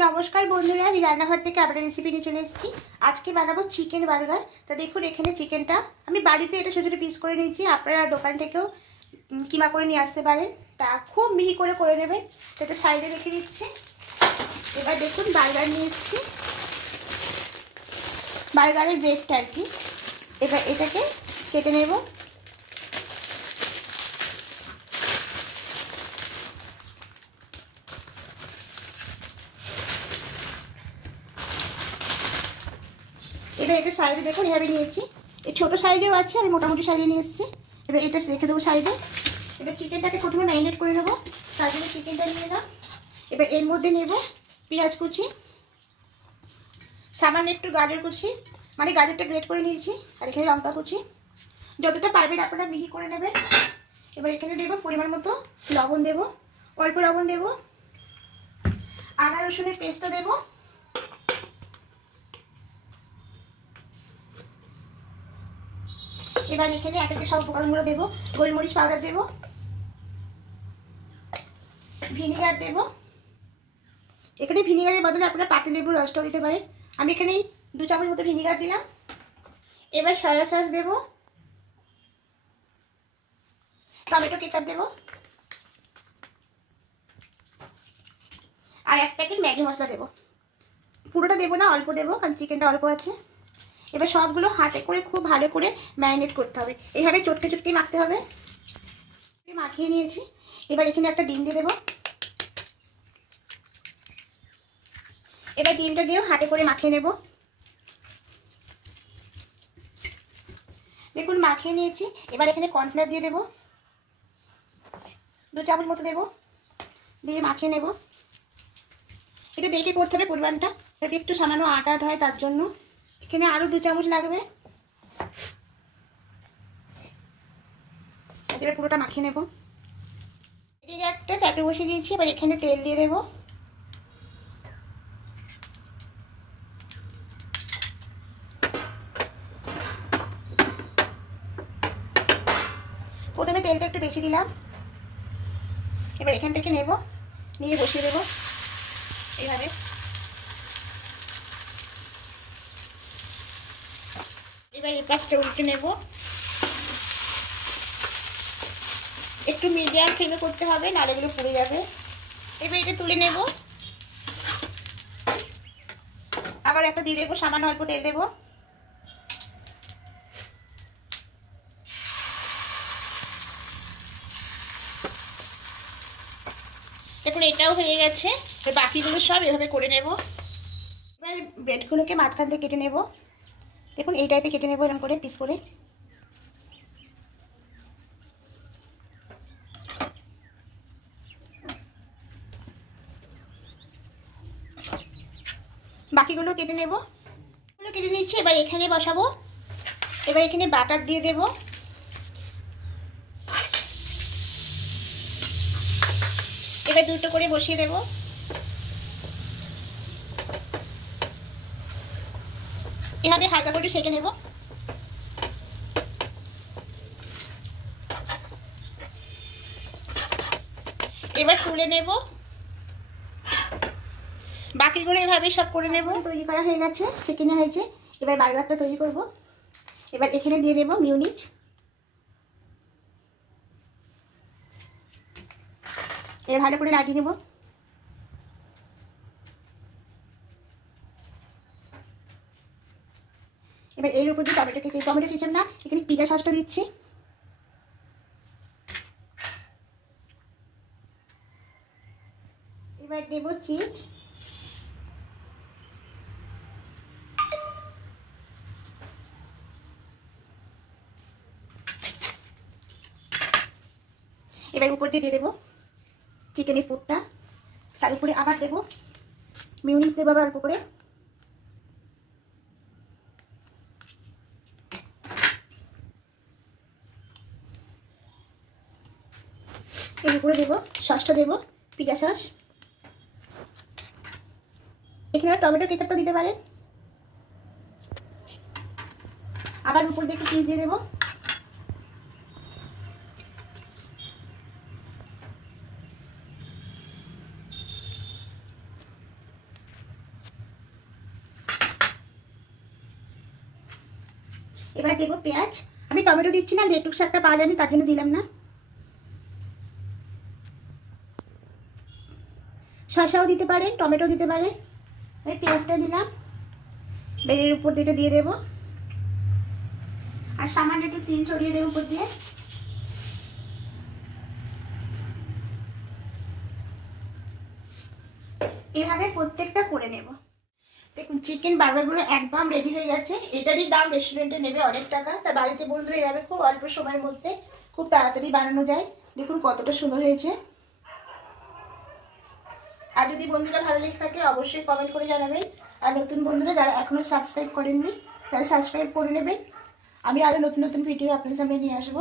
नमस्कार बंधुरा रान्नाघर থেকে আবার রেসিপি নিয়ে চলে এসেছি। আজকে বানাবো চিকেন বার্গার। তো দেখুন এখানে চিকেনটা আমি বাড়িতে এটা ছোট ছোট পিস করে নিয়েছি, আপনারা দোকান থেকেও কিমা করে নিয়ে আসতে পারেন। তা খুব মিহি করে নেবেন। তো এটা সাইডে রেখে দিচ্ছি। এবার দেখুন বার্গার নিয়ে এসেছি, বার্গারের ব্রেডটা আর কি। এবার এটাকে কেটে নেব। এবার এটা সাইডে দেখুন এভাবে নিয়েছি। এই ছোটো সাইজেও আছে, আমি মোটামুটি সাইজে নিয়ে এসেছি। এবার এটা রেখে দেবো সাইডে। এবার চিকেনটাকে প্রথমে ম্যারিনেট করে নেবো, তার জন্য চিকেনটা নিয়ে নিলাম। এবার এর মধ্যে নেব পেঁয়াজ কুচি, সামান্য একটু গাজর কুচি, মানে গাজরটা গ্রেট করে নিয়েছি, আর এখানে লঙ্কা কুচি। যতটা পারবেন আপনারা মিহি করে নেবেন। এবার এখানে দেবো পরিমাণ মতো লবণ, দেব অল্প লবণ, দেব আদা রসুনের পেস্টও দেব। এবার এখানে এক একে সব উপকরণগুলো দেবো। গোলমরিচ পাউডার দেব, ভিনিগার দেব। এখানে ভিনিগারের বদলে আপনারা পাতিলেবুর রসটাও দিতে পারেন। আমি এখানে 2 চামচ মতো ভিনিগার দিলাম। এবার সয়া সস দেব, টমেটো কেচাপ দেব, আর 1 প্যাকেট ম্যাগি মশলা দেব। পুরোটা দেবো না, অল্প দেবো, কারণ চিকেনটা অল্প আছে। এবার সবগুলো হাতে করে খুব ভালো করে ম্যারিনেট করতে হবে। এইভাবে চটকে চটকে মাখতে হবে। মাখিয়ে নিয়েছি। এবার এখানে একটা ডিম দিয়ে দেবো। এবার ডিমটা দিয়েও হাতে করে মাখিয়ে নেব। দেখুন মাখিয়ে নিয়েছি। এবার এখানে কর্নফ্লাওয়ার দিয়ে দেবো, 2 চামচ মতো দেবো, দিয়ে মাখিয়ে নেব। এটা দেখে করতে হবে পরিমাণটা, যাতে একটু সামান্য আটা আটা হয়, তার জন্য এখানে আরও 2 চামচ লাগবে। এবার পুরোটা মাখিয়ে নেব। এদিকে একটা চাটু বসিয়ে দিয়েছি। এবার এখানে তেল দিয়ে দেবো। প্রথমে তেলটা একটু বেশি দিলাম। এবার এখান থেকে নেব, নিয়ে বসিয়ে দেবো এইভাবে। এবার এই পাশটা উল্টে নেব। একটু মিডিয়াম ফ্লেমে করতে হবে, নাহলে এগুলো পুড়ে যাবে। এবার এটা তুলে নেব। আবার একটা দিয়ে দেবো, সামান্য অল্প তেল দেবো। দেখুন এটাও হয়ে গেছে। বাকিগুলো সব এভাবে করে নেব। এবার ব্রেডগুলোকে মাঝখান থেকে কেটে নেব। দেখুন এই টাইপে কেটে নেব, এরকম করে পিস করে। বাকিগুলো কেটে নেব। এগুলো কেটে নিচ্ছি। এবার এখানে বসাবো। এবার এখানে বাটার দিয়ে দেব। এবার দুটো করে বসিয়ে দেব। এভাবে হালকা করে সেঁকে নেব। এবার তুলে নেব। বাকিগুলো এভাবে সব করে নেব। তৈরি করা হয়ে গেছে, সেঁকে নেওয়া হয়েছে। এবার বার্গারটা তৈরি করব। এবার এখানে দিয়ে দেব মিউনিজ। এবার ভালো করে লাগিয়ে নেব। এবার এর উপর দিয়ে টমেটো কেচাপ না, এখানে পিৎজা সসটা দিচ্ছি। এবার দেব চিজ। এবার উপর দিয়ে দেবো চিকেনের পুরটা। তার উপরে আবার দেবো মিউনিস, দেবো আবার অল্প করে। এর উপরে দেবো সসটা, দেবো পিৎজা সস। এখানে টমেটো কেচাপটা দিতে পারেন। আবার উপর দিয়ে একটু চিজ দিয়ে দেবো। এবার দেবো পেঁয়াজ। আমি টমেটো দিচ্ছি না, লেটুক শাকটা পাওয়া যায়নি তার জন্য দিলাম না। শসাও দিতে পারেন, টমেটো দিতে পারেন। আমি পেঁয়াজটা দিলাম, বেলের উপর দিয়ে দেবো, আর সামান্য একটু তেল ছড়িয়ে দেবো উপর দিয়ে। এভাবে প্রত্যেকটা করে নেব। দেখুন চিকেন বার্গারগুলো একদম রেডি হয়ে গেছে। এটারই দাম রেস্টুরেন্টে নেবে অনেক টাকা, তা বাড়িতে বন্ধুরা যাবে খুব অল্প সময়ের মধ্যে, খুব তাড়াতাড়ি বানানো যায়। দেখুন কতটা সুন্দর হয়েছে। আর যদি বন্ধুরা ভালো লেগে থাকে অবশ্যই কমেন্ট করে জানাবেন। আর নতুন বন্ধুরা যারা এখনো সাবস্ক্রাইব করেননি তারা সাবস্ক্রাইব করে নেবেন। আমি আরও নতুন নতুন ভিডিও আপনাদের সামনে নিয়ে আসবো।